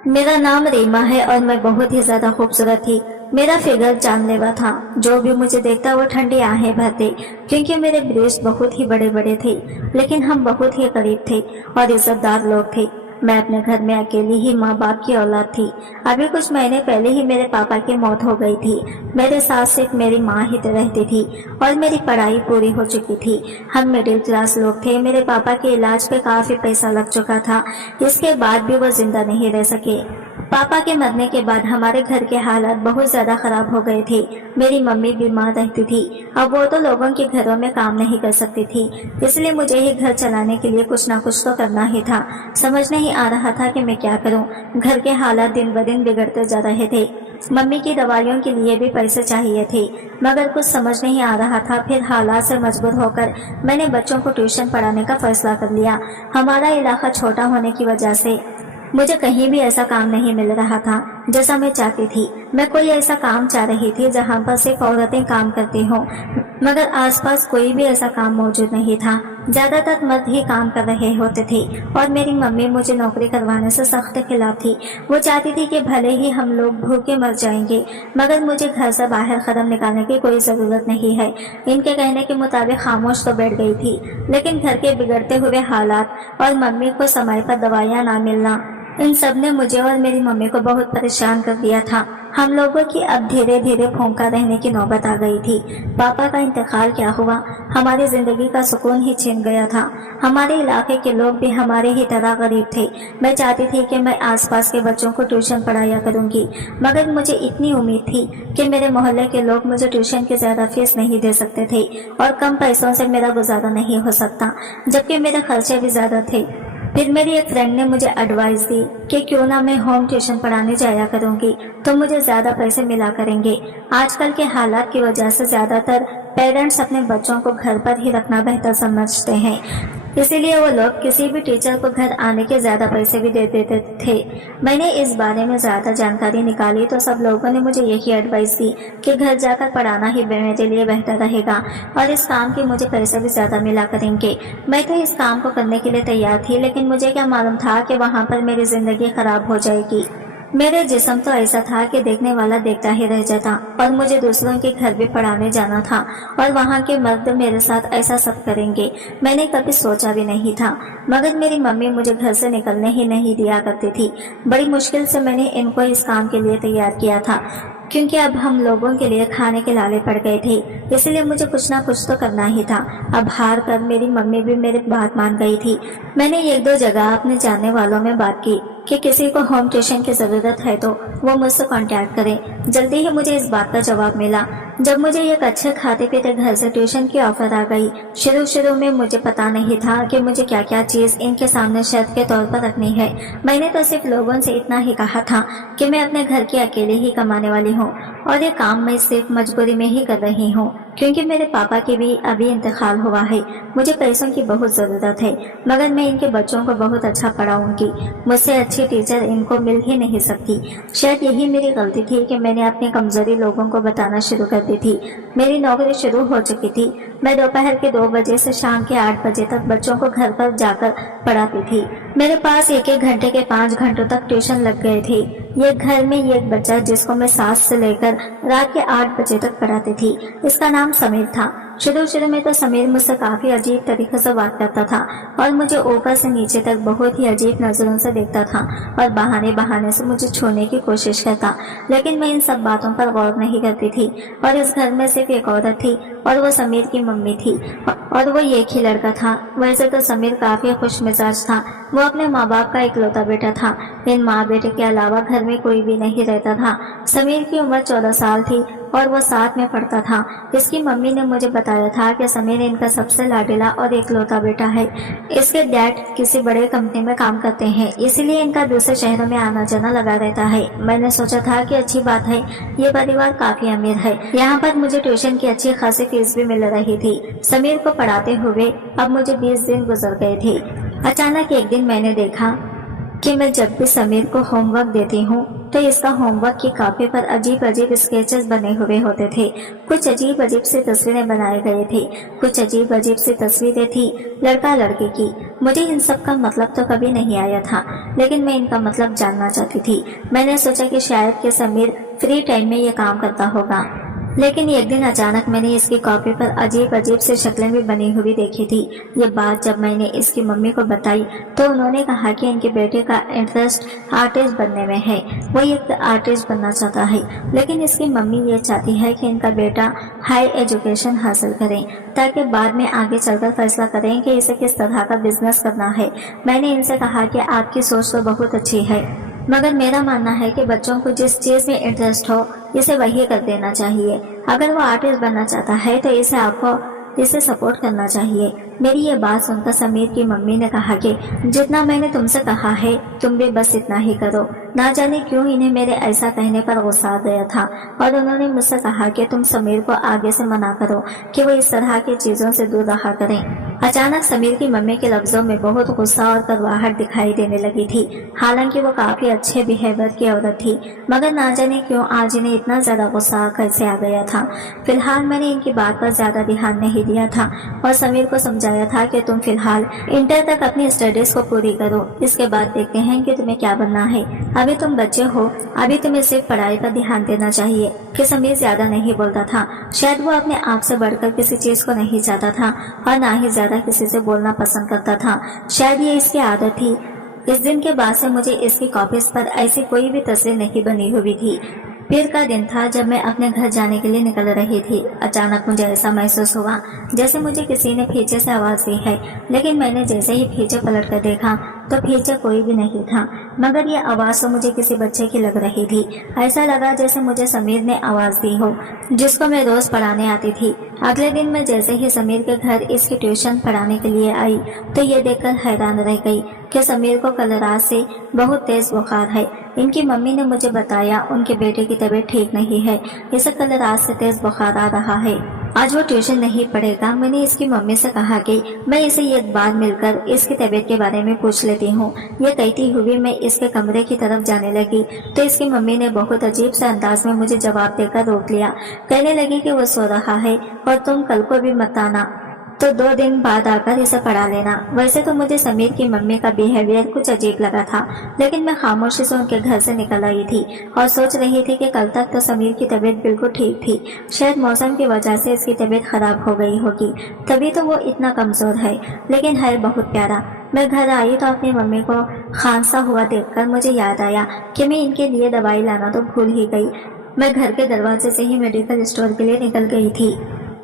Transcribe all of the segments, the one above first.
मेरा नाम रीमा है और मैं बहुत ही ज्यादा खूबसूरत थी। मेरा फिगर जानलेवा था। जो भी मुझे देखता वो ठंडी आहें भरते, क्योंकि मेरे ब्रेस्ट बहुत ही बड़े बड़े थे। लेकिन हम बहुत ही करीब थे और इज्जतदार लोग थे। मैं अपने घर में अकेली ही माँ बाप की औलाद थी। अभी कुछ महीने पहले ही मेरे पापा की मौत हो गई थी। मेरे साथ सिर्फ मेरी माँ ही रहती थी और मेरी पढ़ाई पूरी हो चुकी थी। हम मिडिल क्लास लोग थे। मेरे पापा के इलाज पे काफी पैसा लग चुका था। इसके बाद भी वो जिंदा नहीं रह सके। पापा के मरने के बाद हमारे घर के हालात बहुत ज्यादा खराब हो गए थे। मेरी मम्मी बीमार रहती थी। अब वो तो लोगों के घरों में काम नहीं कर सकती थी, इसलिए मुझे ही घर चलाने के लिए कुछ ना कुछ तो करना ही था। समझ नहीं आ रहा था कि मैं क्या करूं। घर के हालात दिन ब दिन बिगड़ते जा रहे थे। मम्मी की दवाइयों के लिए भी पैसे चाहिए थे, मगर कुछ समझ नहीं आ रहा था। फिर हालात से मजबूर होकर मैंने बच्चों को ट्यूशन पढ़ाने का फैसला कर लिया। हमारा इलाका छोटा होने की वजह से मुझे कहीं भी ऐसा काम नहीं मिल रहा था जैसा मैं चाहती थी। मैं कोई ऐसा काम चाह रही थी जहां पर सिर्फ औरतें काम करती हों, मगर आसपास कोई भी ऐसा काम मौजूद नहीं था। ज्यादातर मर्द ही काम कर रहे होते थे और मेरी मम्मी मुझे नौकरी करवाने से सख्त खिलाफ थी। वो चाहती थी कि भले ही हम लोग भूखे मर जाएंगे, मगर मुझे घर से बाहर कदम निकालने की कोई जरूरत नहीं है। इनके कहने के मुताबिक खामोश तो बैठ गई थी, लेकिन घर के बिगड़ते हुए हालात और मम्मी को समय पर दवाइयाँ ना मिलना, इन सब ने मुझे और मेरी मम्मी को बहुत परेशान कर दिया था। हम लोगों की अब धीरे धीरे भूखा रहने की नौबत आ गई थी। पापा का इंतकाल क्या हुआ, हमारी जिंदगी का सुकून ही छिन गया था। हमारे इलाके के लोग भी हमारे ही तरह गरीब थे। मैं चाहती थी कि मैं आसपास के बच्चों को ट्यूशन पढ़ाया करूंगी, मगर मुझे इतनी उम्मीद थी कि मेरे मोहल्ले के लोग मुझे ट्यूशन की ज्यादा फीस नहीं दे सकते थे और कम पैसों से मेरा गुजारा नहीं हो सकता, जबकि मेरे खर्चे भी ज्यादा थे। फिर मेरी एक फ्रेंड ने मुझे एडवाइस दी कि क्यों ना मैं होम ट्यूशन पढ़ाने जाया करूंगी, तो मुझे ज्यादा पैसे मिला करेंगे। आजकल के हालात की वजह से ज्यादातर पेरेंट्स अपने बच्चों को घर पर ही रखना बेहतर समझते हैं, इसीलिए वो लोग किसी भी टीचर को घर आने के ज्यादा पैसे भी दे देते थे। मैंने इस बारे में ज्यादा जानकारी निकाली तो सब लोगों ने मुझे यही एडवाइस दी कि घर जाकर पढ़ाना ही मेरे लिए बेहतर रहेगा और इस काम के मुझे पैसे भी ज्यादा मिला करेंगे। मैं तो इस काम को करने के लिए तैयार थी, लेकिन मुझे क्या मालूम था कि वहाँ पर मेरी जिंदगी खराब हो जाएगी। मेरे जिस्म तो ऐसा था कि देखने वाला देखता ही रह जाता और मुझे दूसरों के घर भी पढ़ाने जाना था और वहाँ के मर्द मेरे साथ ऐसा सब करेंगे। मैंने कभी सोचा भी नहीं था, मगर मेरी मम्मी मुझे घर से निकलने ही नहीं दिया करती थी। बड़ी मुश्किल से मैंने इनको इस काम के लिए तैयार किया था, क्योंकि अब हम लोगों के लिए खाने के लाले पड़ गए थे, इसलिए मुझे कुछ ना कुछ तो करना ही था। अब हार कर मेरी मम्मी भी मेरी बात मान गई थी। मैंने एक दो जगह अपने जानने वालों में बात की कि किसी को होम ट्यूशन की जरूरत है तो वो मुझसे कांटेक्ट करे। जल्दी ही मुझे इस बात का जवाब मिला जब मुझे एक अच्छे खाते पीते घर से ट्यूशन की ऑफर आ गई। शुरू में मुझे पता नहीं था कि मुझे क्या क्या चीज इनके सामने शर्त के तौर पर रखनी है। मैंने तो सिर्फ लोगों से इतना ही कहा था कि मैं अपने घर की अकेले ही कमाने वाली हूँ और ये काम मैं सिर्फ मजबूरी में ही कर रही हूँ, क्योंकि मेरे पापा की भी अभी इंतकाल हुआ है। मुझे पैसों की बहुत जरूरत है, मगर मैं इनके बच्चों को बहुत अच्छा पढ़ाऊंगी। मुझसे अच्छी टीचर इनको मिल ही नहीं सकती। शायद यही मेरी गलती थी कि मैंने अपनी कमजोरी लोगों को बताना शुरू कर दी थी। मेरी नौकरी शुरू हो चुकी थी। मैं दोपहर के 2 बजे से शाम के 8 बजे तक बच्चों को घर पर जाकर पढ़ाती थी। मेरे पास एक घंटे के 5 घंटों तक ट्यूशन लग गए थे। ये घर में एक बच्चा जिसको मैं 7 से लेकर रात के 8 बजे तक पढ़ाती थी, इसका नाम समीर था। शुरू में तो समीर मुझसे काफी अजीब तरीके से बात करता था और मुझे ऊपर से नीचे तक बहुत ही अजीब नजरों से देखता था और बहाने से मुझे छूने की कोशिश करता, लेकिन मैं इन सब बातों पर गौर नहीं करती थी। और इस घर में सिर्फ एक औरत थी और वो समीर की मम्मी थी और वो एक ही लड़का था। वैसे तो समीर काफी खुश मिजाज था। वो अपने माँ बाप का इकलौता बेटा था। इन माँ बेटे के अलावा घर में कोई भी नहीं रहता था। समीर की उम्र 14 साल थी और वो 7 में पढ़ता था। इसकी मम्मी ने मुझे बताया था कि समीर इनका सबसे लाडला और इकलौता बेटा है। इसके डैड किसी बड़े कंपनी में काम करते हैं, इसीलिए इनका दूसरे शहरों में आना जाना लगा रहता है। मैंने सोचा था कि अच्छी बात है, ये परिवार काफी अमीर है। यहाँ पर मुझे ट्यूशन की अच्छी खासी फीस भी मिल रही थी। समीर को पढ़ाते हुए अब मुझे 20 दिन गुजर गए थे। अचानक एक दिन मैंने देखा कि मैं जब भी समीर को होमवर्क देती हूँ तो इसका होमवर्क की कॉपी पर अजीब अजीब स्केचेस बने हुए होते थे। कुछ अजीब अजीब सी तस्वीरें बनाए गए थे, कुछ अजीब अजीब सी तस्वीरें थी लड़का लड़की की। मुझे इन सब का मतलब तो कभी नहीं आया था, लेकिन मैं इनका मतलब जानना चाहती थी। मैंने सोचा कि शायद कि समीर फ्री टाइम में ये काम करता होगा, लेकिन एक दिन अचानक मैंने इसकी कॉपी पर अजीब अजीब से शक्लें भी बनी हुई देखी थी। ये बात जब मैंने इसकी मम्मी को बताई तो उन्होंने कहा कि इनके बेटे का इंटरेस्ट आर्टिस्ट बनने में है, वो एक आर्टिस्ट बनना चाहता है। लेकिन इसकी मम्मी ये चाहती है कि इनका बेटा हाई एजुकेशन हासिल करे ताकि बाद में आगे चलकर फैसला करें कि इसे किस तरह का बिजनेस करना है। मैंने इनसे कहा कि आपकी सोच तो बहुत अच्छी है, मगर मेरा मानना है कि बच्चों को जिस चीज में इंटरेस्ट हो इसे वही कर देना चाहिए। अगर वो आर्टिस्ट बनना चाहता है तो इसे सपोर्ट करना चाहिए। मेरी ये बात सुनकर समीर की मम्मी ने कहा कि जितना मैंने तुमसे कहा है तुम भी बस इतना ही करो। ना जाने क्यों इन्हें मेरे ऐसा कहने पर गुस्सा आ गया था और उन्होंने मुझसे कहा कि तुम समीर को आगे से मना करो कि वो इस तरह की चीजों से दूर रहा करें। अचानक समीर की मम्मी के लफ्जों में बहुत गुस्सा और कड़वाहट दिखाई देने लगी थी। हालांकि वो काफी अच्छे बिहेवियर की औरत थी, मगर ना जाने क्यों आज इन्हें इतना ज्यादा गुस्सा कैसे आ गया था। फिलहाल मैंने इनकी बात पर ज्यादा ध्यान नहीं दिया था और समीर को समझाया था कि तुम फिलहाल इंटर तक अपनी स्टडीज को पूरी करो, इसके बाद देखते हैं कि तुम्हें क्या बनना है। अभी तुम बच्चे हो, अभी तुम्हें सिर्फ पढ़ाई पर ध्यान देना चाहिए। कि समीर ज्यादा नहीं बोलता था, शायद वो अपने आप से बढ़कर किसी चीज को नहीं चाहता था और ना ही ज्यादा किसी से बोलना पसंद करता था। शायद ये इसकी आदत थी। इस दिन के बाद से मुझे इसकी कॉपीज पर ऐसी कोई भी तस्वीर नहीं बनी हुई थी। फिर का दिन था जब मैं अपने घर जाने के लिए निकल रही थी। अचानक मुझे ऐसा महसूस हुआ जैसे मुझे किसी ने पीछे से आवाज दी है, लेकिन मैंने जैसे ही पीछे पलट कर देखा तो पीछे कोई भी नहीं था, मगर ये आवाज तो मुझे किसी बच्चे की लग रही थी। ऐसा लगा जैसे मुझे समीर ने आवाज दी हो, जिसको मैं रोज पढ़ाने आती थी। अगले दिन मैं जैसे ही समीर के घर इसकी ट्यूशन पढ़ाने के लिए आई तो ये देखकर हैरान रह गई कि समीर को कल रात से बहुत तेज बुखार है। इनकी मम्मी ने मुझे बताया उनके बेटे की तबीयत ठीक नहीं है, इसे कल रात से तेज बुखार आ रहा है। आज वो ट्यूशन नहीं पढ़ेगा। मैंने इसकी मम्मी से कहा कि मैं इसे एक बार मिलकर इसकी तबीयत के बारे में पूछ लेती हूँ। ये कहती हुई मैं इसके कमरे की तरफ जाने लगी तो इसकी मम्मी ने बहुत अजीब से अंदाज में मुझे जवाब देकर रोक लिया। कहने लगी कि वो सो रहा है और तुम कल को भी मत आना, तो 2 दिन बाद आकर इसे पढ़ा लेना। वैसे तो मुझे समीर की मम्मी का बिहेवियर कुछ अजीब लगा था, लेकिन मैं खामोशी से उनके घर से निकल आई थी और सोच रही थी कि कल तक तो समीर की तबीयत बिल्कुल ठीक थी। शायद मौसम की वजह से इसकी तबीयत खराब हो गई होगी, तभी तो वो इतना कमजोर है, लेकिन है बहुत प्यारा। मैं घर आई तो अपनी मम्मी को खांसा हुआ देखकर मुझे याद आया कि मैं इनके लिए दवाई लाना तो भूल ही गई। मैं घर के दरवाजे से ही मेडिकल स्टोर के लिए निकल गई थी।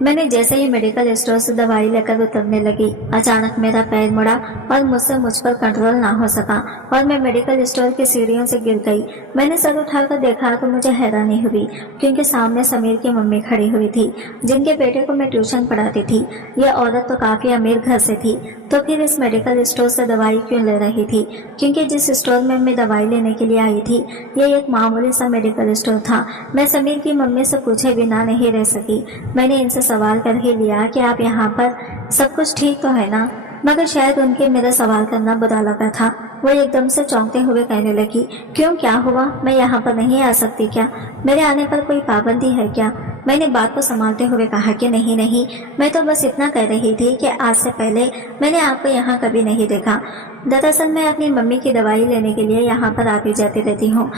मैंने जैसे ही मेडिकल स्टोर से दवाई लेकर उतरने लगी, अचानक मेरा पैर मुड़ा और मुझसे मुझ पर कंट्रोल ना हो सका और मैं मेडिकल स्टोर की सीढ़ियों से गिर गई। मैंने सर उठाकर देखा तो मुझे हैरानी हुई, क्योंकि सामने समीर की मम्मी खड़ी हुई थी, जिनके बेटे को मैं ट्यूशन पढ़ाती थी। यह औरत तो काफी अमीर घर से थी, तो फिर इस मेडिकल स्टोर से दवाई क्यों ले रही थी? क्योंकि जिस स्टोर में मैं दवाई लेने के लिए आई थी ये एक मामूली सा मेडिकल स्टोर था। मैं समीर की मम्मी से पूछे बिना नहीं रह सकी। मैंने इनसे सवाल कर ही लिया कि आप यहाँ पर सब कुछ ठीक तो है ना? मगर शायद उनके मेरा सवाल करना बुरा लगा था। वो एकदम से चौंकते हुए कहने लगी, क्यों, क्या हुआ? मैं यहाँ पर नहीं आ सकती क्या? मेरे आने पर कोई पाबंदी है क्या? मैंने बात को संभालते हुए कहा कि नहीं नहीं, मैं तो बस इतना कह रही थी कि आज से पहले मैंने आपको यहाँ कभी नहीं देखा। दरअसल मैं अपनी मम्मी की दवाई लेने के लिए यहाँ पर आती जाती रहती हूँ।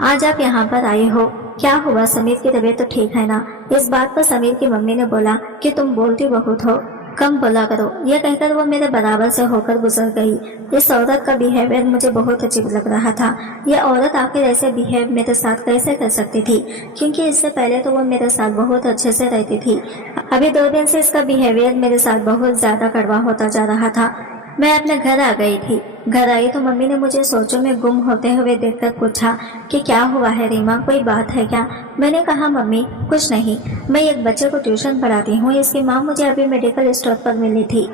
आज आप यहाँ पर आए हो, क्या हुआ? समीर की तबीयत तो ठीक है ना? इस बात पर समीर की मम्मी ने बोला कि तुम बोलती बहुत हो, कम बोला करो। यह कहकर वो मेरे बराबर से होकर गुजर गई। इस औरत का बिहेवियर मुझे बहुत अजीब लग रहा था। यह औरत आखिर ऐसे बिहेव मेरे साथ कैसे कर सकती थी? क्योंकि इससे पहले तो वो मेरे साथ बहुत अच्छे से रहती थी। अभी 2 दिन से इसका बिहेवियर मेरे साथ बहुत ज्यादा कड़वा होता जा रहा था। मैं अपने घर आ गई थी। घर आई तो मम्मी ने मुझे सोचों में गुम होते हुए देखकर पूछा कि क्या हुआ है रीमा, कोई बात है क्या? मैंने कहा मम्मी कुछ नहीं, मैं एक बच्चे को ट्यूशन पढ़ाती हूँ, इसकी माँ मुझे अभी मेडिकल स्टोर पर मिली थी।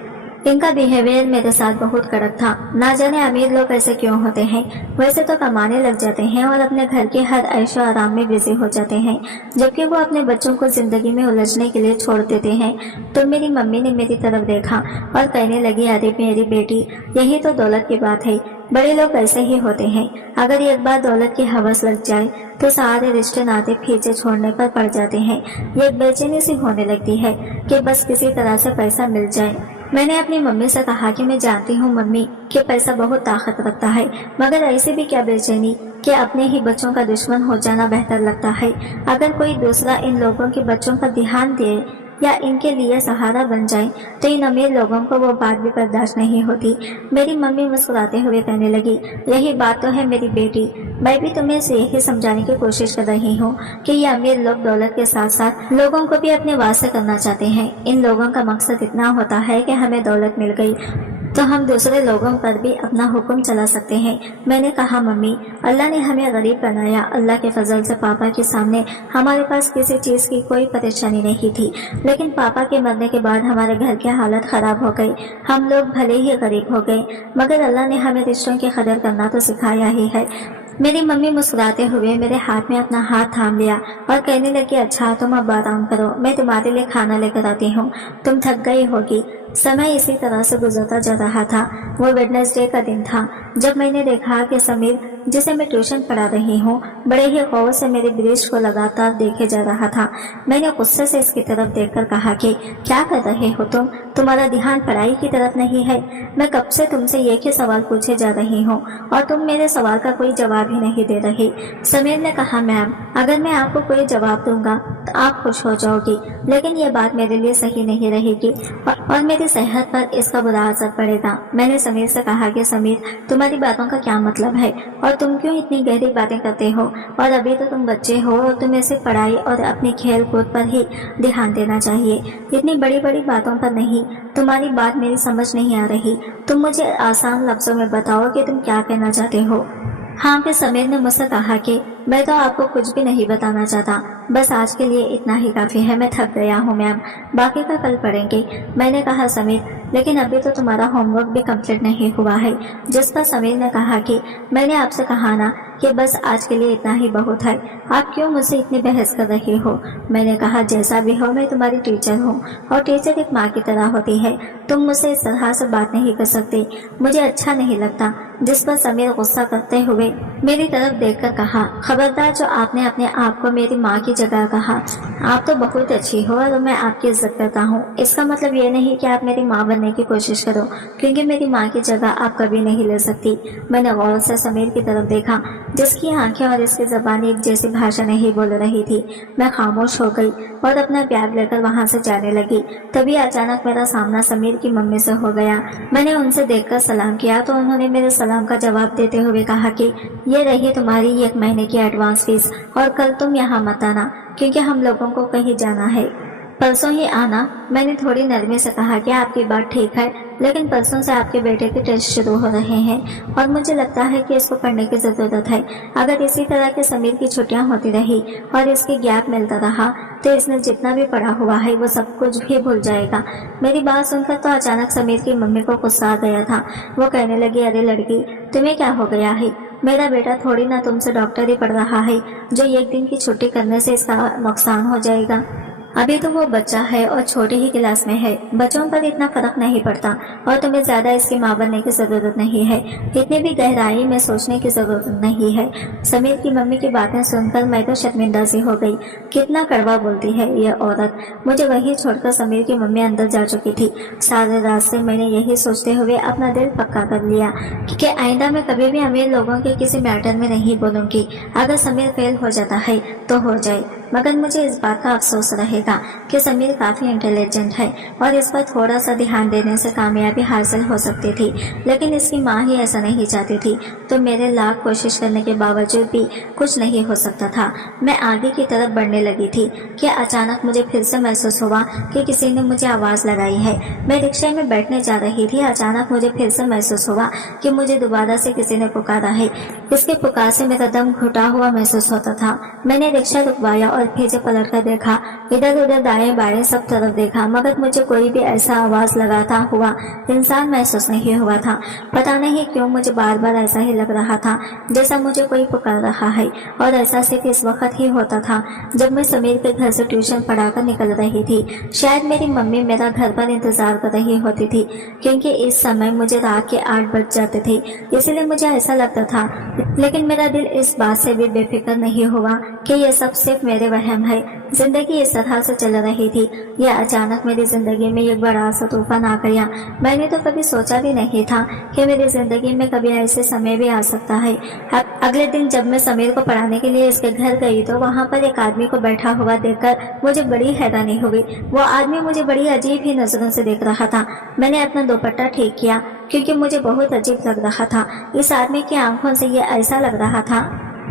इनका बिहेवियर मेरे साथ बहुत कड़क था। ना जाने अमीर लोग ऐसे क्यों होते हैं। वैसे तो कमाने लग जाते हैं और अपने घर के हर ऐशो आराम में बिजी हो जाते हैं, जबकि वो अपने बच्चों को जिंदगी में उलझने के लिए छोड़ देते हैं। तो मेरी मम्मी ने मेरी तरफ देखा और कहने लगी, अरे मेरी बेटी, यही तो दौलत की बात है बड़े लोग ऐसे ही होते हैं, अगर एक बार दौलत की हवस लग जाए तो सारे रिश्ते नाते पीछे छोड़ने पर पड़ जाते हैं। ये एक बेचैनी सी होने लगती है कि बस किसी तरह से पैसा मिल जाए। मैंने अपनी मम्मी से कहा कि मैं जानती हूँ मम्मी कि पैसा बहुत ताकत रखता है, मगर ऐसे भी क्या बेचैनी कि अपने ही बच्चों का दुश्मन हो जाना बेहतर लगता है। अगर कोई दूसरा इन लोगों के बच्चों पर ध्यान दे या इनके लिए सहारा बन जाए तो इन अमीर लोगों को वो बात भी बर्दाश्त नहीं होती। मेरी मम्मी मुस्कुराते हुए कहने लगी, यही बात तो है मेरी बेटी, मैं भी तुम्हें यही समझाने की कोशिश कर रही हूँ कि ये अमीर लोग दौलत के साथ साथ लोगों को भी अपने वास्ते करना चाहते हैं। इन लोगों का मकसद इतना होता है कि हमें दौलत मिल गई तो हम दूसरे लोगों पर भी अपना हुक्म चला सकते हैं। मैंने कहा, मम्मी, अल्लाह ने हमें गरीब बनाया, अल्लाह के फजल से पापा के सामने हमारे पास किसी चीज़ की कोई परेशानी नहीं थी, लेकिन पापा के मरने के बाद हमारे घर की हालत ख़राब हो गई। हम लोग भले ही गरीब हो गए, मगर अल्लाह ने हमें रिश्तों की कदर करना तो सिखाया ही है। मेरी मम्मी मुस्कुराते हुए मेरे हाथ में अपना हाथ थाम लिया और कहने लगी, अच्छा तुम अब आराम करो, मैं तुम्हारे लिए खाना लेकर आती हूँ, तुम थक गई होगी। समय इसी तरह से गुजरता जा रहा था। वो वेडनेसडे का दिन था जब मैंने देखा कि समीर, जिसे मैं ट्यूशन पढ़ा रही हूँ, बड़े ही गौर से मेरे ब्रिज को लगातार देखे जा रहा था। मैंने गुस्से से इसकी तरफ देखकर कहा कि क्या कर रहे हो तुम, तुम्हारा ध्यान पढ़ाई की तरफ नहीं है। मैं कब से तुमसे एक ही सवाल पूछे जा रही हूँ और तुम मेरे सवाल का कोई जवाब ही नहीं दे रही। समीर ने कहा, मैम, अगर मैं आपको कोई जवाब दूंगा तो आप खुश हो जाओगी, लेकिन ये बात मेरे लिए सही नहीं रहेगी और मेरी सेहत पर इसका बुरा असर पड़ेगा। मैंने समीर से कहा कि समीर, तुम्हारी बातों का क्या मतलब है और तुम क्यों इतनी गहरी बातें करते हो, और अभी तो तुम बच्चे हो और तुम्हें सिर्फ पढ़ाई और अपनी खेल कूद पर ही ध्यान देना चाहिए, इतनी बड़ी बड़ी बातों पर नहीं। तुम्हारी बात मेरी समझ नहीं आ रही, तुम मुझे आसान लफ्जों में बताओ कि तुम क्या कहना चाहते हो। हाँ, फिर समीर ने मुझसे कहा कि मैं तो आपको कुछ भी नहीं बताना चाहता, बस आज के लिए इतना ही काफ़ी है, मैं थक गया हूँ मैम, बाकी का कल पढ़ेंगे। मैंने कहा, समीर, लेकिन अभी तो तुम्हारा होमवर्क भी कंप्लीट नहीं हुआ है। जिस पर समीर ने कहा कि मैंने आपसे कहा ना कि बस आज के लिए इतना ही बहुत है, आप क्यों मुझसे इतनी बहस कर रही हो। मैंने कहा, जैसा भी हो, मैं तुम्हारी टीचर हूँ और टीचर एक माँ की तरह होती है, तुम मुझसे इस तरह से बात नहीं कर सकती, मुझे अच्छा नहीं लगता। जिस पर समीर गुस्सा करते हुए मेरी तरफ देखकर कहा, खबरदार जो आपने अपने आप को मेरी माँ की जगह कहा, आप तो बहुत अच्छी हो और मैं आपकी इज्जत करता हूँ। इसका मतलब ये नहीं कि आप मेरी माँ बनने की कोशिश करो, क्योंकि मेरी माँ की जगह आप कभी नहीं ले सकती। मैंने गौर से समीर की तरफ देखा, जिसकी आंखें और इसकी ज़बान एक जैसी भाषा नहीं बोल रही थी। मैं खामोश हो गई और अपना बैग लेकर वहाँ से जाने लगी। तभी अचानक मेरा सामना समीर की मम्मी से हो गया। मैंने उनसे देखकर सलाम किया तो उन्होंने मेरे सलाम का जवाब देते हुए कहा कि ये रही तुम्हारी 1 महीने की एडवांस फीस और कल तुम यहाँ मत आना, क्योंकि हम लोगों को कहीं जाना है, परसों ही आना। मैंने थोड़ी नरमी से कहा कि आपकी बात ठीक है, लेकिन परसों से आपके बेटे के टेस्ट शुरू हो रहे हैं और मुझे लगता है कि इसको पढ़ने की ज़रूरत है। अगर इसी तरह के समीर की छुट्टियां होती रही और इसकी गैप मिलता रहा तो इसने जितना भी पढ़ा हुआ है वो सब कुछ भी भूल जाएगा। मेरी बात सुनकर तो अचानक समीर की मम्मी को गुस्सा आ गया था। वो कहने लगी, अरे लड़की, तुम्हें क्या हो गया है, मेरा बेटा थोड़ी ना तुमसे डॉक्टरी पढ़ रहा है जो 1 दिन की छुट्टी करने से इसका नुकसान हो जाएगा। अभी तो वो बच्चा है और छोटी ही क्लास में है, बच्चों पर इतना फर्क नहीं पड़ता और तुम्हें ज्यादा इसकी माँ बनने की जरूरत नहीं है, इतनी भी गहराई में सोचने की जरूरत नहीं है। समीर की मम्मी की बातें सुनकर मैं तो शर्मिंदा सी हो गई। कितना कड़वा बोलती है ये औरत। मुझे वही छोड़कर समीर की मम्मी अंदर जा चुकी थी। सारे रात से मैंने यही सोचते हुए अपना दिल पक्का कर लिया कि आइंदा मैं कभी भी अमीर लोगों के किसी मैटर में नहीं बोलूंगी। अगर समीर फेल हो जाता है तो हो जाए, मगर मुझे इस बात का अफसोस रहेगा कि समीर काफ़ी इंटेलिजेंट है और इस पर थोड़ा सा ध्यान देने से कामयाबी हासिल हो सकती थी, लेकिन इसकी माँ ही ऐसा नहीं चाहती थी, तो मेरे लाख कोशिश करने के बावजूद भी कुछ नहीं हो सकता था। मैं आगे की तरफ बढ़ने लगी थी कि अचानक मुझे फिर से महसूस हुआ कि किसी ने मुझे आवाज़ लगाई है। मैं रिक्शे में बैठने जा रही थी, अचानक मुझे फिर से महसूस हुआ कि मुझे दोबारा से किसी ने पुकारा है। इसके पुकार से मेरा दम घुटा हुआ महसूस होता था। मैंने रिक्शा रुकवाया और और फिर जब पलट कर देखा, इधर उधर दाएं बाएं सब तरफ देखा, मगर मुझे कोई भी ऐसा आवाज लगाता हुआ इंसान महसूस नहीं हुआ था। पता नहीं क्यों मुझे बार बार ऐसा ही लग रहा था जैसा मुझे कोई पुकार रहा है, और ऐसा सिर्फ इस वक्त ही होता था जब मैं समीर के घर से ट्यूशन पढ़ाकर निकल रही थी। शायद मेरी मम्मी मेरा घर पर इंतजार कर रही होती थी, क्योंकि इस समय मुझे रात के 8 बज जाते थे, इसलिए मुझे ऐसा लगता था। लेकिन मेरा दिल इस बात से भी बेफिक्र नहीं हुआ कि यह सब सिर्फ मेरे वहम है। जिंदगी इस तरह से चल रही थी। यह अचानक मेरी जिंदगी में एक बड़ा सा तूफान आ गया। मैंने तो कभी सोचा भी नहीं था कि मेरी जिंदगी में कभी ऐसे समय भी आ सकता है। अगले दिन जब मैं समीर को पढ़ाने के लिए इसके घर गई तो वहाँ पर एक आदमी को बैठा हुआ देखकर मुझे बड़ी हैरानी हुई। वो आदमी मुझे बड़ी अजीब ही नजरों से देख रहा था। मैंने अपना दुपट्टा ठीक किया क्योंकि मुझे बहुत अजीब लग रहा था। इस आदमी की आंखों से ये ऐसा लग रहा था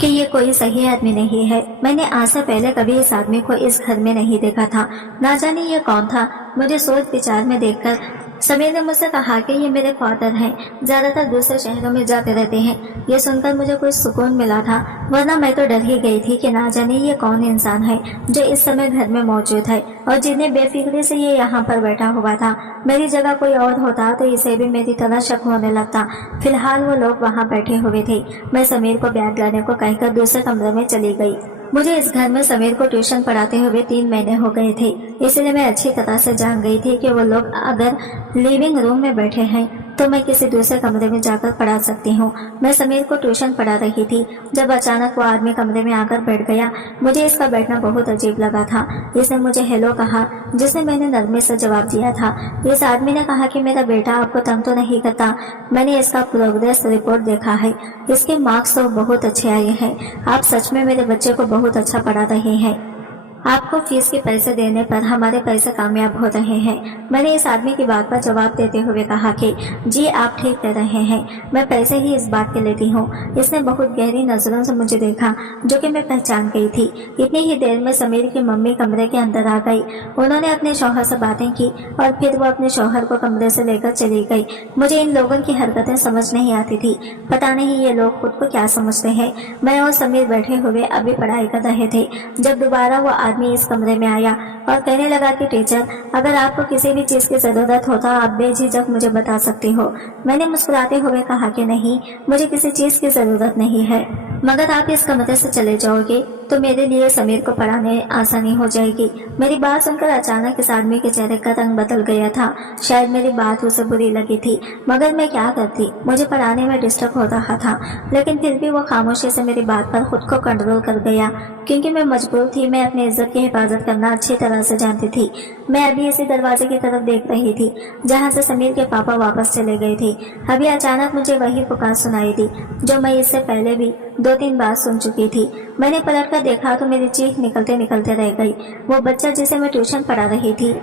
कि ये कोई सही आदमी नहीं है। मैंने आज से पहले कभी इस आदमी को इस घर में नहीं देखा था। ना जाने ये कौन था। मुझे सोच विचार में देखकर समीर ने मुझसे कहा कि ये मेरे फादर हैं, ज्यादातर दूसरे शहरों में जाते रहते हैं। ये सुनकर मुझे कुछ सुकून मिला था, वरना मैं तो डर ही गई थी कि ना जाने ये कौन इंसान है जो इस समय घर में मौजूद है और जिन्हें बेफिक्री से ये यहाँ पर बैठा हुआ था। मेरी जगह कोई और होता तो इसे भी मेरी तरह शक होने लगता। फिलहाल वो लोग वहाँ बैठे हुए थे। मैं समीर को बैग लाने को कहकर दूसरे कमरे में चली गई। मुझे इस घर में समीर को ट्यूशन पढ़ाते हुए 3 महीने हो गए थे, इसलिए मैं अच्छी तरह से जान गई थी कि वो लोग अगर लिविंग रूम में बैठे हैं तो मैं किसी दूसरे कमरे में जाकर पढ़ा सकती हूँ। मैं समीर को ट्यूशन पढ़ा रही थी जब अचानक वो आदमी कमरे में आकर बैठ गया। मुझे इसका बैठना बहुत अजीब लगा था। इसने मुझे हेलो कहा, जिसने मैंने नरमी से जवाब दिया था। इस आदमी ने कहा कि मेरा बेटा आपको तंग तो नहीं करता। मैंने इसका प्रोग्रेस रिपोर्ट देखा है, इसके मार्क्स तो बहुत अच्छे आए हैं। आप सच में मेरे बच्चे को बहुत अच्छा पढ़ा रहे हैं। आपको फीस के पैसे देने पर हमारे पैसे कामयाब हो रहे हैं। मैंने इस आदमी की बात पर जवाब देते हुए कहा कि जी आप ठीक कह रहे हैं, मैं पैसे ही इस बात के लेती हूँ। इसने बहुत गहरी नजरों से मुझे देखा, जो कि मैं पहचान गई थी। इतनी ही देर में समीर की मम्मी कमरे के अंदर आ गई। उन्होंने अपने शौहर से बातें की और फिर वो अपने शौहर को कमरे से लेकर चली गई। मुझे इन लोगों की हरकतें समझ नहीं आती थी। पता नहीं ये लोग खुद को क्या समझते हैं। मैं और समीर बैठे हुए अभी पढ़ाई कर रहे थे जब दोबारा वो आदमी इस कमरे में आया और कहने लगा कि टीचर, अगर आपको किसी भी चीज की जरूरत हो तो आप बेझिझक मुझे बता सकती हो। मैंने मुस्कुराते हुए कहा कि नहीं, मुझे किसी चीज की जरूरत नहीं है, मगर आप इस कमरे से चले जाओगे तो मेरे लिए समीर को पढ़ाने आसानी हो जाएगी। मेरी बात सुनकर अचानक इस आदमी के चेहरे का रंग बदल गया था। शायद मेरी बात उसे बुरी लगी थी, मगर मैं क्या करती, मुझे पढ़ाने में डिस्टर्ब हो रहा था। लेकिन फिर भी वो खामोशी से मेरी बात पर खुद को कंट्रोल कर गया, क्योंकि मैं मजबूर थी। मैं अपनी इज्जत की हिफाजत करना अच्छी तरह से जानती थी। मैं अभी इसी दरवाजे की तरफ देख रही थी जहाँ से समीर के पापा वापस चले गए थे। अभी अचानक मुझे वही पुकार सुनाई दी जो मैं इससे पहले भी 2-3 बार सुन चुकी थी। मैंने पलट कर देखा तो मेरी चीख निकलते निकलते रह गई। वो बच्चा जिसे मैं ट्यूशन पढ़ा रही थी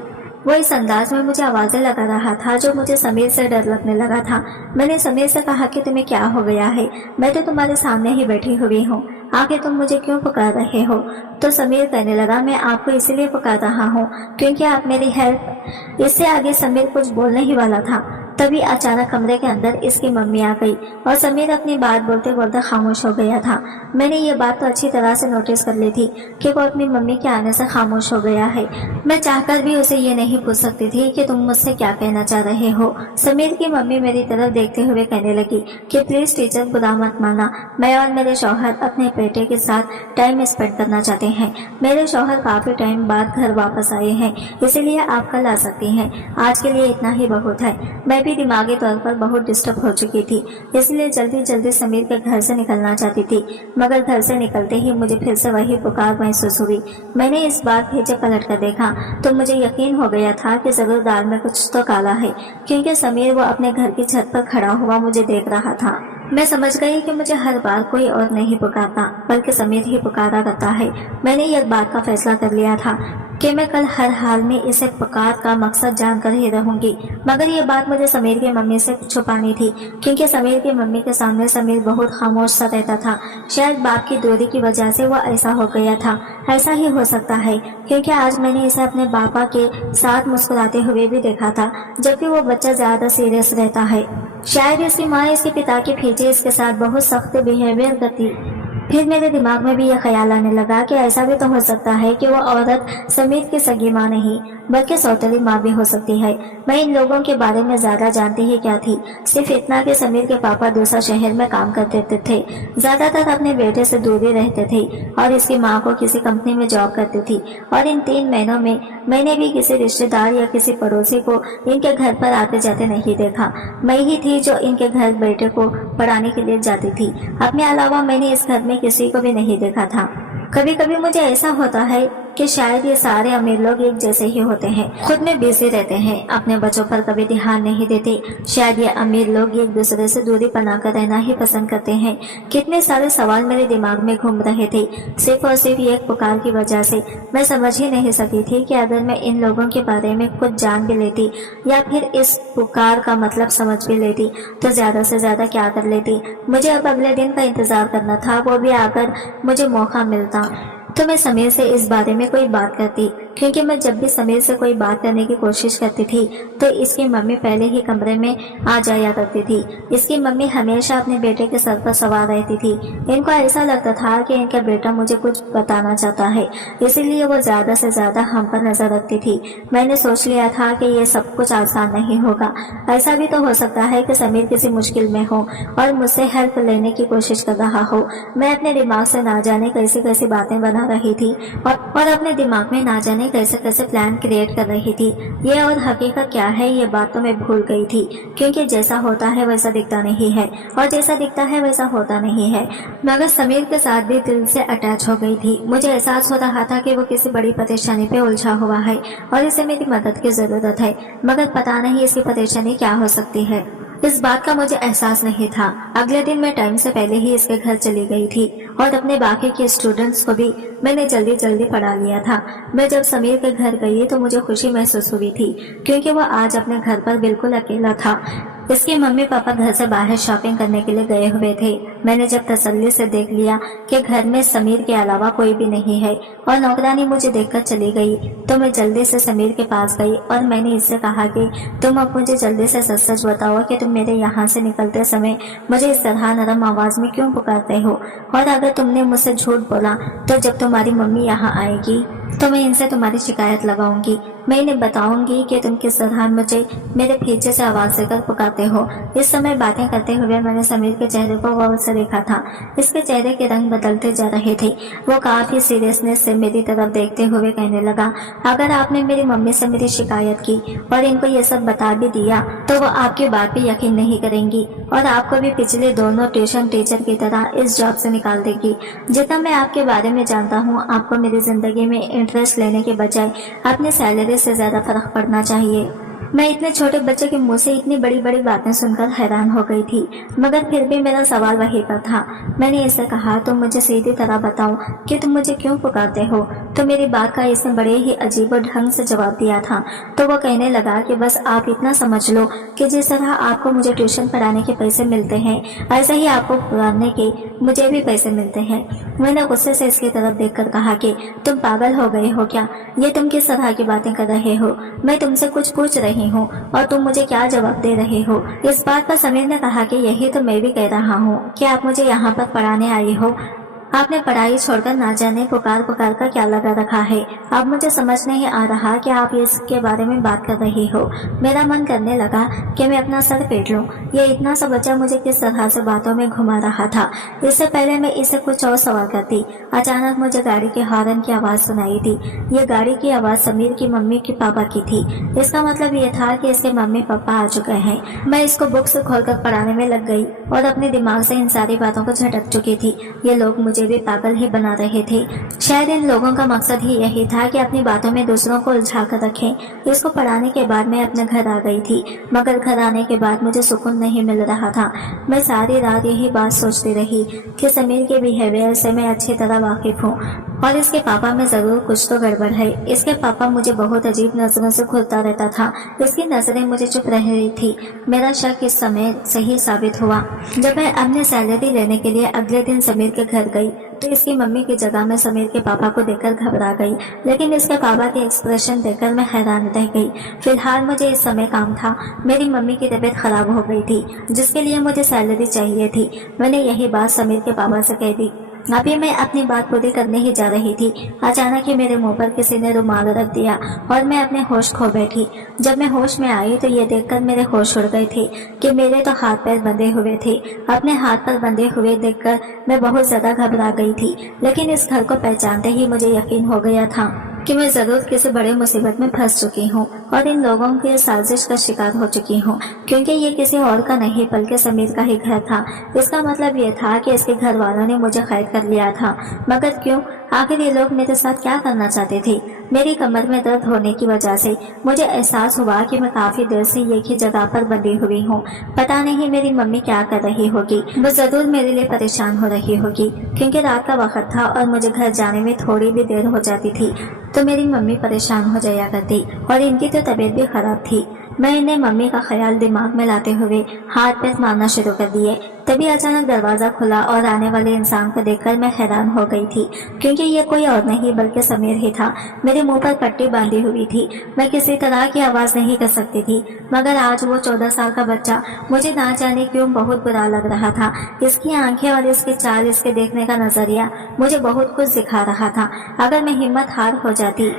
वो इस अंदाज में मुझे आवाजें लगा रहा था जो मुझे समीर से डर लगने लगा था। मैंने समीर से कहा कि तुम्हें क्या हो गया है, मैं तो तुम्हारे सामने ही बैठी हुई हूँ, आखिर तुम मुझे क्यों पुकार रहे हो। तो समीर कहने लगा, मैं आपको इसलिए पुकार रहा हूँ क्योंकि आप मेरी हेल्प। इससे आगे समीर कुछ बोलने ही वाला था, तभी अचानक कमरे के अंदर इसकी मम्मी आ गई और समीर अपनी बात बोलते बोलते खामोश हो गया था। मैंने ये बात तो अच्छी तरह से नोटिस कर ली थी कि वो अपनी मम्मी के आने से खामोश हो गया है। मैं चाहकर भी उसे ये नहीं पूछ सकती थी कि तुम मुझसे क्या कहना चाह रहे हो। समीर की मम्मी मेरी तरफ देखते हुए कहने लगी कि प्लीज टीचर, बुरा मत माना, मैं और मेरे शौहर अपने बेटे के साथ टाइम स्पेंड करना चाहते हैं। मेरे शौहर काफी टाइम बाद घर वापस आए हैं, इसीलिए आप कल आ सकती हैं। आज के लिए इतना ही बहुत है। मैं भी दिमागी तौर पर बहुत डिस्टर्ब हो चुकी थी, इसलिए जल्दी जल्दी समीर के घर से निकलना चाहती थी, मगर घर से निकलते ही मुझे फिर से वही पुकार महसूस हुई। मैंने इस बार पीछे पलट कर देखा तो मुझे यकीन हो गया था कि जरूर दाल में कुछ तो काला है, क्योंकि समीर वो अपने घर की छत पर खड़ा हुआ मुझे देख रहा था। मैं समझ गई कि मुझे हर बार कोई और नहीं पुकारता बल्कि समीर ही पुकारा करता है। मैंने यह बात का फैसला कर लिया था कि मैं कल हर हाल में इसे पुकार का मकसद जानकर ही रहूंगी। मगर ये बात मुझे समीर की मम्मी से छुपानी थी, क्योंकि समीर की मम्मी के सामने समीर बहुत खामोश सा रहता था। शायद बाप की दूरी की वजह से वो ऐसा हो गया था। ऐसा ही हो सकता है क्योंकि आज मैंने इसे अपने पापा के साथ मुस्कुराते हुए भी देखा था, जबकि वो बच्चा ज्यादा सीरियस रहता है। शायद इसकी माँ इसके पिता के पीछे इसके साथ बहुत सख्त बिहेवियर करती फिर मेरे दिमाग में भी यह ख्याल आने लगा कि ऐसा भी तो हो सकता है कि वो औरत समीर की सगी माँ नहीं बल्कि सौतेली माँ भी हो सकती है। मैं इन लोगों के बारे में ज्यादा जानती ही क्या थी, सिर्फ इतना कि समीर के पापा दूसरा शहर में काम करते थे, ज्यादातर अपने बेटे से दूर ही रहते थे और इसकी माँ को किसी कंपनी में जॉब करती थी। और इन 3 महीनों में मैंने भी किसी रिश्तेदार या किसी पड़ोसी को इनके घर पर आते जाते नहीं देखा। मैं ही थी जो इनके घर बेटे को पढ़ाने के लिए जाती थी। अपने अलावा मैंने इस घर में किसी को भी नहीं देखा था। कभी कभी मुझे ऐसा होता है कि शायद ये सारे अमीर लोग एक जैसे ही होते हैं, खुद में बिजी रहते हैं, अपने बच्चों पर कभी ध्यान नहीं देते। शायद ये अमीर लोग एक दूसरे से दूरी बनाकर रहना ही पसंद करते हैं। कितने सारे सवाल मेरे दिमाग में घूम रहे थे, सिर्फ और सिर्फ एक पुकार की वजह से। मैं समझ ही नहीं सकी थी कि अगर मैं इन लोगों के बारे में कुछ जान भी लेती या फिर इस पुकार का मतलब समझ भी लेती तो ज्यादा से ज्यादा क्या कर लेती। मुझे अब अगले दिन का इंतजार करना था, वो भी अगर मुझे मौका मिलता तो मैं समीर से इस बारे में कोई बात करती, क्योंकि मैं जब भी समीर से कोई बात करने की कोशिश करती थी तो इसकी मम्मी पहले ही कमरे में आ जाया करती थी। इसकी मम्मी हमेशा अपने बेटे के सर पर सवार रहती थी। इनको ऐसा लगता था कि इनका बेटा मुझे कुछ बताना चाहता है, इसीलिए वो ज्यादा से ज्यादा हम पर नजर रखती थी। मैंने सोच लिया था कि ये सब कुछ आसान नहीं होगा। ऐसा भी तो हो सकता है कि समीर किसी मुश्किल में हो और मुझसे हेल्प लेने की कोशिश कर रहा हो। मैं अपने दिमाग से ना जाने कैसी कैसी बातें बना रही थी और अपने दिमाग में ना जाने कैसे कैसे प्लान क्रिएट कर रही थी। ये और हकीकत क्या है ये बात तो मैं भूल गई थी, क्योंकि जैसा होता है वैसा दिखता नहीं है और जैसा दिखता है वैसा होता नहीं है। मगर समीर के साथ भी दिल से अटैच हो गई थी। मुझे एहसास हो रहा था कि वो किसी बड़ी परेशानी पे उलझा हुआ है और इसे मेरी मदद की जरूरत है, मगर पता नहीं इसकी परेशानी क्या हो सकती है। इस बात का मुझे एहसास नहीं था। अगले दिन मैं टाइम से पहले ही इसके घर चली गई थी और अपने बाकी के स्टूडेंट्स को भी मैंने जल्दी जल्दी पढ़ा लिया था। मैं जब समीर के घर गई तो मुझे खुशी महसूस हुई थी, क्योंकि वो आज अपने घर पर बिल्कुल अकेला था। इसके मम्मी पापा घर से बाहर शॉपिंग करने के लिए गए हुए थे। मैंने जब तसल्ली से देख लिया कि घर में समीर के अलावा कोई भी नहीं है और नौकरानी मुझे देखकर चली गई तो मैं जल्दी से समीर के पास गई और मैंने इससे कहा कि तुम अब मुझे जल्दी से सच सच बताओ कि तुम मेरे यहाँ से निकलते समय मुझे इस तरह नरम आवाज में क्यों पुकारते हो, और अगर तुमने मुझसे झूठ बोला तो जब तुम्हारी मम्मी यहाँ आएगी तो मैं इनसे तुम्हारी शिकायत लगाऊंगी। मैं इन्हें बताऊंगी कि तुम किस तरह मुझे मेरे पीछे से आवाज देकर पुकारते हो। इस समय बातें करते हुए मैंने समीर के चेहरे को गौर से देखा था। इसके चेहरे के रंग बदलते जा रहे थे। वो काफी सीरियसनेस से मेरी तरफ देखते हुए कहने लगा, अगर आपने मेरी मम्मी से मेरी शिकायत की और इनको ये सब बता भी दिया तो वो आपकी बात पे यकीन नहीं करेंगी और आपको भी पिछले दोनों ट्यूशन टीचर की तरह इस जॉब से निकाल देगी। जितना मैं आपके बारे में जानता हूँ, आपको मेरी जिंदगी में इंटरेस्ट लेने के बजाय अपनी सैलरी से ज्यादा फर्क पड़ना चाहिए। मैं इतने छोटे बच्चे के मुंह से इतनी बड़ी बड़ी बातें सुनकर हैरान हो गई थी, मगर फिर भी मेरा सवाल वहीं पर था। मैंने इससे कहा, तुम मुझे सीधी तरह बताओ कि तुम मुझे क्यों पुकारते हो। तो मेरी बात का इसने बड़े ही अजीब ढंग से जवाब दिया था। तो वो कहने लगा कि बस आप इतना समझ लो कि जिस तरह आपको मुझे ट्यूशन पढ़ाने के पैसे मिलते हैं ऐसे ही आपको पुकारने के मुझे भी पैसे मिलते हैं। मैंने गुस्से से इसकी तरफ देखकर कहा कि तुम पागल हो गए हो क्या, ये तुम किस तरह की बातें कर रहे हो। मैं तुमसे कुछ पूछ रही हूँ और तुम मुझे क्या जवाब दे रहे हो। इस बात पर समीर ने कहा कि यही तो मैं भी कह रहा हूँ कि आप मुझे यहाँ पर पढ़ाने आई हो। आपने पढ़ाई छोड़कर ना जाने पुकार पुकार कर क्या लगा रखा है। अब मुझे समझ नहीं आ रहा कि आप इसके बारे में बात कर रही हो। मेरा मन करने लगा कि मैं अपना सर पीट लूं। ये इतना सा बच्चा मुझे किस तरह से बातों में घुमा रहा था। इससे पहले मैं इसे कुछ और सवाल करती, अचानक मुझे गाड़ी के हॉर्न की आवाज सुनाई दी। ये गाड़ी की आवाज समीर की मम्मी के पापा की थी। इसका मतलब ये था कि इसके मम्मी पापा आ चुके हैं। मैं इसको बुक से खोलकर पढ़ाने में लग गई और अपने दिमाग से इन सारी बातों को झटक चुकी थी। ये लोग मुझे भी पागल ही बना रहे थे। शायद इन लोगों का मकसद ही यही था कि अपनी बातों में दूसरों को उलझा कर रखें। इसको पढ़ाने के बाद मैं अपने घर आ गई थी, मगर घर आने के बाद मुझे सुकून नहीं मिल रहा था। मैं सारी रात यही बात सोचती रही कि समीर के बिहेवियर से मैं अच्छी तरह वाकिफ हूँ और इसके पापा में जरूर कुछ तो गड़बड़ है। इसके पापा मुझे बहुत अजीब नजरों से घूरता रहता था। इसकी नजरें मुझे चुप रह रही थी। मेरा शक इस समय सही साबित हुआ। जब मैं अपनी सैलरी लेने के लिए अगले दिन समीर के घर गई तो इसकी मम्मी की जगह मैं समीर के पापा को देखकर घबरा गई, लेकिन इसके पापा के एक्सप्रेशन देखकर मैं हैरान रह गई। फिलहाल मुझे इस समय काम था। मेरी मम्मी की तबीयत खराब हो गई थी जिसके लिए मुझे सैलरी चाहिए थी। मैंने यही बात समीर के पापा से कह दी। अभी मैं अपनी बात पूरी करने ही जा रही थी, अचानक ही मेरे मुंह पर किसी ने रुमाल रख दिया और मैं अपने होश खो बैठी। जब मैं होश में आई तो ये देखकर मेरे होश उड़ गए थे कि मेरे तो हाथ पैर बंधे हुए थे। अपने हाथ पर बंधे हुए देखकर मैं बहुत ज्यादा घबरा गई थी, लेकिन इस घर को पहचानते ही मुझे यकीन हो गया था कि मैं जरूर किसी बड़े मुसीबत में फंस चुकी हूँ और इन लोगों की साजिश का शिकार हो चुकी हूँ, क्योंकि ये किसी और का नहीं बल्कि समीर का ही घर था। इसका मतलब ये था कि इसके घर वालों ने मुझे कैद कर लिया था। मगर क्यों? आखिर ये लोग मेरे साथ क्या करना चाहते थे? मेरी कमर में दर्द होने की वजह से मुझे एहसास हुआ कि मैं काफी देर से एक ही जगह पर बंधी हुई हूँ। पता नहीं मेरी मम्मी क्या कर रही होगी, वो जरूर मेरे लिए परेशान हो रही होगी, क्योंकि रात का वक्त था और मुझे घर जाने में थोड़ी भी देर हो जाती थी तो मेरी मम्मी परेशान हो जाया करती और इनकी तो तबीयत भी खराब थी। मैं इन्हें मम्मी का ख्याल दिमाग में लाते हुए हाथ पैर मारना शुरू कर दिए। तभी अचानक दरवाजा खुला और आने वाले इंसान को देखकर मैं हैरान हो गई थी, क्योंकि ये कोई और नहीं बल्कि समीर ही था। मेरे मुंह पर पट्टी बांधी हुई थी, मैं किसी तरह की आवाज नहीं कर सकती थी, मगर आज वो 14 साल का बच्चा मुझे ना जाने क्यों बहुत बुरा लग रहा था। इसकी आंखें और इसकी चाल, इसके देखने का नजरिया मुझे बहुत कुछ सिखा रहा था। अगर मैं हिम्मत हार हो जाती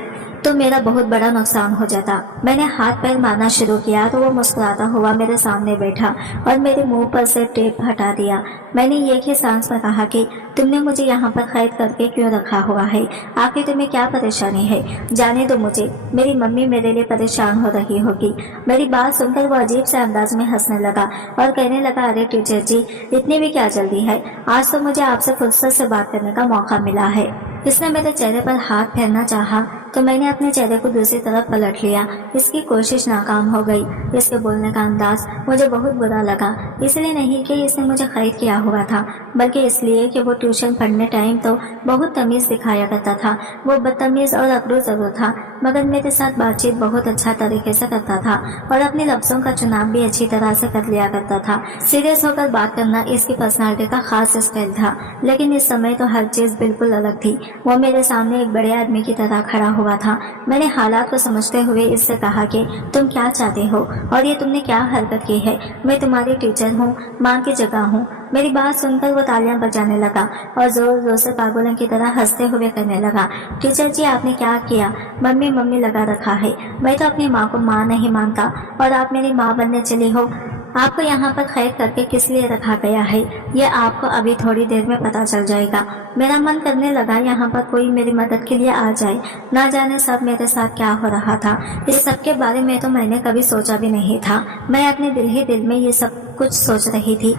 तो मेरा बहुत बड़ा नुकसान हो जाता। मैंने हाथ पैर मारना शुरू किया तो वो मुस्कुराता हुआ मेरे सामने बैठा और मेरे मुंह पर से टेप हटा दिया। मैंने एक ही सांस में कहा कि तुमने मुझे यहाँ पर कैद करके क्यों रखा हुआ है? आखिर तुम्हें क्या परेशानी है? जाने दो मुझे, मेरी मम्मी मेरे लिए परेशान हो रही होगी। मेरी बात सुनकर वो अजीब से अंदाज में हंसने लगा और कहने लगा, अरे टीचर जी, इतनी भी क्या जल्दी है? आज तो मुझे आपसे फुर्सत से बात करने का मौका मिला है। इसने मेरे चेहरे पर हाथ फेरना चाहा तो मैंने अपने चेहरे को दूसरी तरफ पलट लिया। इसकी कोशिश नाकाम हो गई। इसके बोलने का अंदाज मुझे बहुत बुरा लगा, इसलिए नहीं कि इसने मुझे कैद किया हुआ था, बल्कि इसलिए कि वो ट्यूशन पढ़ने टाइम तो बहुत तमीज दिखाया करता था। वो बदतमीज और अकड़ू जरूर था, मगर मेरे साथ बातचीत बहुत अच्छा तरीके से करता था और अपने लफ्जों का चुनाव भी अच्छी तरह से कर लिया करता था। सीरियस होकर बात करना इसकी पर्सनालिटी का खास स्टाइल था, लेकिन इस समय तो हर चीज बिल्कुल अलग थी। वो मेरे सामने एक बड़े आदमी की तरह खड़ा हुआ था। मैंने हालात को समझते हुए इससे कहा कि तुम क्या चाहते हो और ये तुमने क्या हरकत की है? मैं तुम्हारी टीचर हूँ, माँ की जगह हूँ। मेरी बात सुनकर वो तालियां बजाने लगा और जोर जोर से पागलों की तरह हंसते हुए कहने लगा, टीचर जी आपने क्या किया? मम्मी मम्मी लगा रखा है। मैं तो अपनी माँ को माँ नहीं मानता और आप मेरी माँ बनने चली हो। आपको यहाँ पर कैद करके किस लिए रखा गया है, ये आपको अभी थोड़ी देर में पता चल जाएगा। मेरा मन करने लगा यहाँ पर कोई मेरी मदद के लिए आ जाए। ना जाने सब मेरे साथ क्या हो रहा था। इस सब के बारे में तो मैंने कभी सोचा भी नहीं था। मैं अपने दिल ही दिल में ये सब कुछ सोच रही थी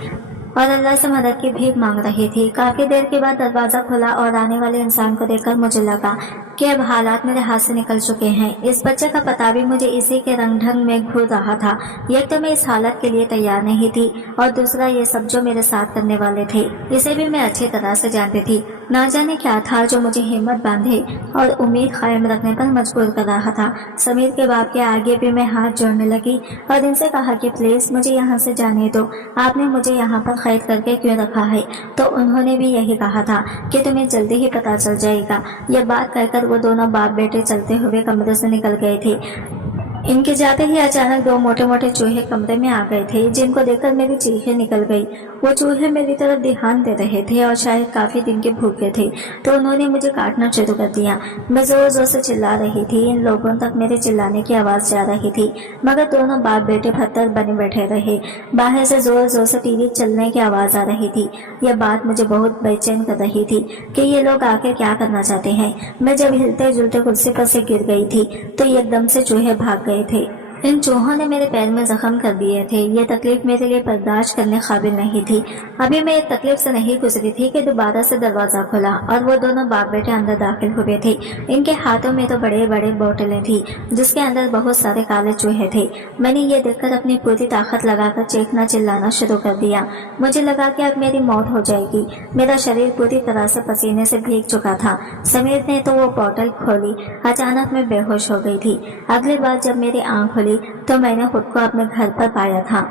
और अल्लाह से मदद की भीख मांग रही थी। काफी देर के बाद दरवाजा खुला और आने वाले इंसान को देखकर मुझे लगा कि अब हालात मेरे हाथ से निकल चुके हैं। इस बच्चे का पता भी मुझे इसी के रंग ढंग में घूर रहा था। एक तो मैं इस हालत के लिए तैयार नहीं थी और दूसरा ये सब जो मेरे साथ करने वाले थे, इसे भी मैं अच्छी तरह से जानती थी। ना जाने क्या था जो मुझे हिम्मत बांधे और उम्मीद कायम रखने पर मजबूर कर रहा था। समीर के बाप के आगे भी मैं हाथ जोड़ने लगी और इनसे कहा कि प्लीज मुझे यहाँ से जाने दो, आपने मुझे यहाँ पर कैद करके क्यों रखा है? तो उन्होंने भी यही कहा था कि तुम्हें जल्दी ही पता चल जाएगा। यह बात कहकर वो दोनों बाप बेटे चलते हुए कमरे से निकल गए थे। इनके जाते ही अचानक दो मोटे मोटे चूहे कमरे में आ गए थे, जिनको देखकर मेरी चीखें निकल गई। वो चूहे मेरी तरफ ध्यान दे रहे थे और शायद काफी दिन के भूखे थे, तो उन्होंने मुझे काटना शुरू कर दिया। मैं जोर जोर से चिल्ला रही थी। इन लोगों तक मेरे चिल्लाने की आवाज जा रही थी, मगर दोनों बाप बेटे पत्थर बने बैठे रहे। बाहर से जोर जोर से टीवी चलने की आवाज आ रही थी। यह बात मुझे बहुत बेचैन कर रही थी कि ये लोग आके क्या करना चाहते हैं। मैं जब हिलते जुलते कुर्सी पर से गिर गई थी तो एकदम से चूहे भाग गए थे। इन चूहों ने मेरे पैर में जख्म कर दिए थे। ये तकलीफ मेरे लिए बर्दाश्त करने काबिल नहीं थी। अभी मैं एक तकलीफ से नहीं गुजरी थी कि दोबारा से दरवाजा खुला और वो दोनों बाप बेटे अंदर दाखिल हुए थे। इनके हाथों में तो बड़े बड़े बोतलें थी जिसके अंदर बहुत सारे काले चूहे थे। मैंने ये देखकर अपनी पूरी ताकत लगाकर चीखना चिल्लाना शुरू कर दिया। मुझे लगा कि अब मेरी मौत हो जाएगी। मेरा शरीर पूरी तरह से पसीने से भीग चुका था। समीर ने तो वो बोतल खोली। अचानक मैं बेहोश हो गई थी। अगली बार जब मेरी आंख खुली तो मैंने खुद को अपने घर पर पाया था।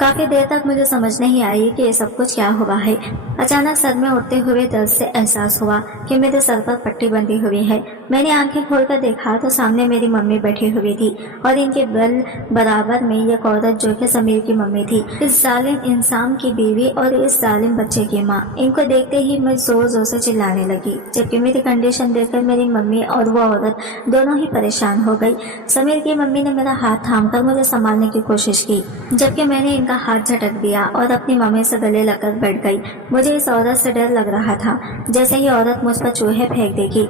काफी देर तक मुझे समझ नहीं आई कि ये सब कुछ क्या हुआ है। अचानक सर में उठते हुए दर्द से एहसास हुआ कि मेरे सर पर पट्टी बंधी हुई है। मैंने आंखें खोलकर देखा तो सामने मेरी मम्मी बैठी हुई थी और इनके बराबर में एक औरत जो कि समीर की मम्मी थी, इस जालिम इंसान की बीवी और इस जालिम बच्चे की माँ। इनको देखते ही मैं जोर जोर से चिल्लाने लगी, जबकि मेरी कंडीशन देखकर मेरी मम्मी और वो औरत दोनों ही परेशान हो गई। समीर की मम्मी ने मेरा हाथ थामकर मुझे संभालने की कोशिश की, जबकि मैंने इनका हाथ झटक दिया और अपनी मम्मी से गले लगकर बैठ गई। मुझे इस औरत से डर लग रहा था, जैसे ही औरत मुझ पर चूहे फेंक देगी।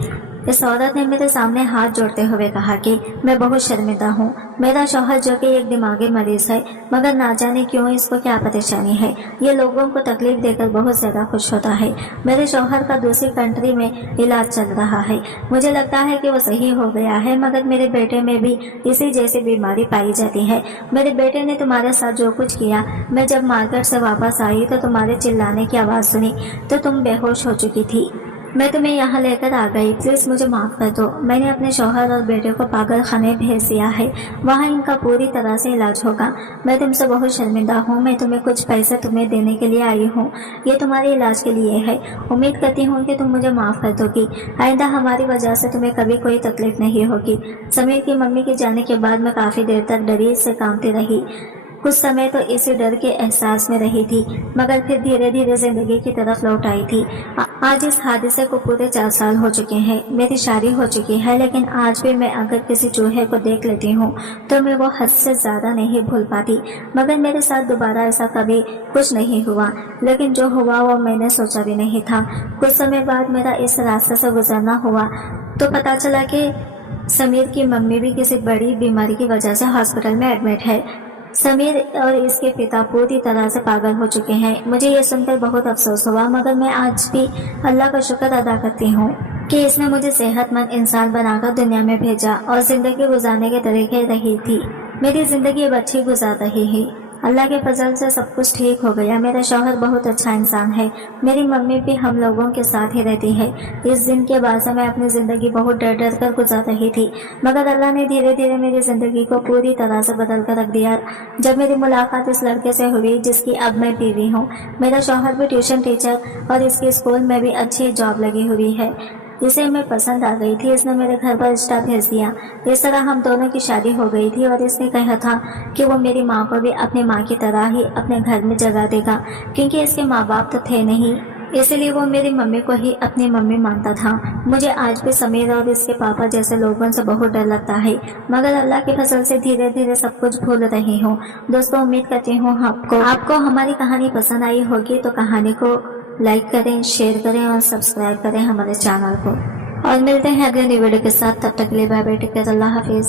इस औरत ने मेरे सामने हाथ जोड़ते हुए कहा कि मैं बहुत शर्मिंदा हूँ। मेरा शौहर जो कि एक दिमागी मरीज है, मगर ना जाने क्यों इसको क्या परेशानी है, ये लोगों को तकलीफ देकर बहुत ज्यादा खुश होता है। मेरे शौहर का दूसरी कंट्री में इलाज चल रहा है। मुझे लगता है कि वो सही हो गया है, मगर मेरे बेटे में भी इसी जैसी बीमारी पाई जाती है। मेरे बेटे ने तुम्हारे साथ जो कुछ किया, मैं जब मार्केट से वापस आई तो तुम्हारे चिल्लाने की आवाज़ सुनी तो तुम बेहोश हो चुकी थी। मैं तुम्हें यहाँ लेकर आ गई, प्लीज मुझे माफ कर दो। मैंने अपने शौहर और बेटे को पागल खाने भेज दिया है, वहाँ इनका पूरी तरह से इलाज होगा। मैं तुमसे बहुत शर्मिंदा हूँ। मैं तुम्हें कुछ पैसे तुम्हें देने के लिए आई हूँ, ये तुम्हारे इलाज के लिए है। उम्मीद करती हूँ कि तुम मुझे माफ कर दोगी। आइंदा हमारी वजह से तुम्हें कभी कोई तकलीफ नहीं होगी। समीर की मम्मी के जाने के बाद मैं काफी देर तक डरी से कांपती रही। कुछ समय तो इसी डर के एहसास में रही थी, मगर फिर धीरे धीरे जिंदगी की तरफ लौट आई थी। आज इस हादसे को पूरे 4 साल हो चुके हैं। मेरी शादी हो चुकी है, लेकिन आज भी मैं अगर किसी चूहे को देख लेती हूँ तो मैं वो हद से ज्यादा नहीं भूल पाती। मगर मेरे साथ दोबारा ऐसा कभी कुछ नहीं हुआ, लेकिन जो हुआ वो मैंने सोचा भी नहीं था। कुछ समय बाद मेरा इस रास्ते से गुजरना हुआ तो पता चला कि समीर की मम्मी भी किसी बड़ी बीमारी की वजह से हॉस्पिटल में एडमिट है। समीर और इसके पिता पूरी तरह से पागल हो चुके हैं। मुझे ये सुनकर बहुत अफसोस हुआ, मगर मैं आज भी अल्लाह का शुक्र अदा करती हूँ कि इसने मुझे सेहतमंद इंसान बनाकर दुनिया में भेजा और जिंदगी गुजारने के तरीके रही थी। मेरी जिंदगी अब अच्छी गुजार रही है। अल्लाह के फजल से सब कुछ ठीक हो गया। मेरा शौहर बहुत अच्छा इंसान है। मेरी मम्मी भी हम लोगों के साथ ही रहती है। इस दिन के बाद से मैं अपनी ज़िंदगी बहुत डर डर कर गुजार रही थी, मगर अल्लाह ने धीरे धीरे मेरी ज़िंदगी को पूरी तरह से बदल कर रख दिया जब मेरी मुलाकात इस लड़के से हुई जिसकी अब मैं बीवी हूँ। मेरा शौहर भी ट्यूशन टीचर और इसके स्कूल में भी अच्छी जॉब लगी हुई है। इसे मैं पसंद आ गई थी। इसने मेरे घर पर रिश्ता भेज दिया। इस तरह हम दोनों की शादी हो गई थी और इसने कहा था कि वो मेरी माँ को भी अपनी माँ की तरह ही अपने घर में जगह देगा, क्योंकि इसके माँ बाप तो थे नहीं, इसलिए वो मेरी मम्मी को ही अपनी मम्मी मानता था। मुझे आज भी समीर और इसके पापा जैसे लोगों से बहुत डर लगता है, मगर अल्लाह के फजल से धीरे धीरे सब कुछ भूल रही हूँ। दोस्तों, उम्मीद करती हूँ आपको हमारी कहानी पसंद आई होगी, तो कहानी को लाइक करें, शेयर करें और सब्सक्राइब करें हमारे चैनल को। और मिलते हैं अगले वीडियो के साथ। तब तक के लिए बाय बाय, टेक केयर, अल्लाह हाफिज।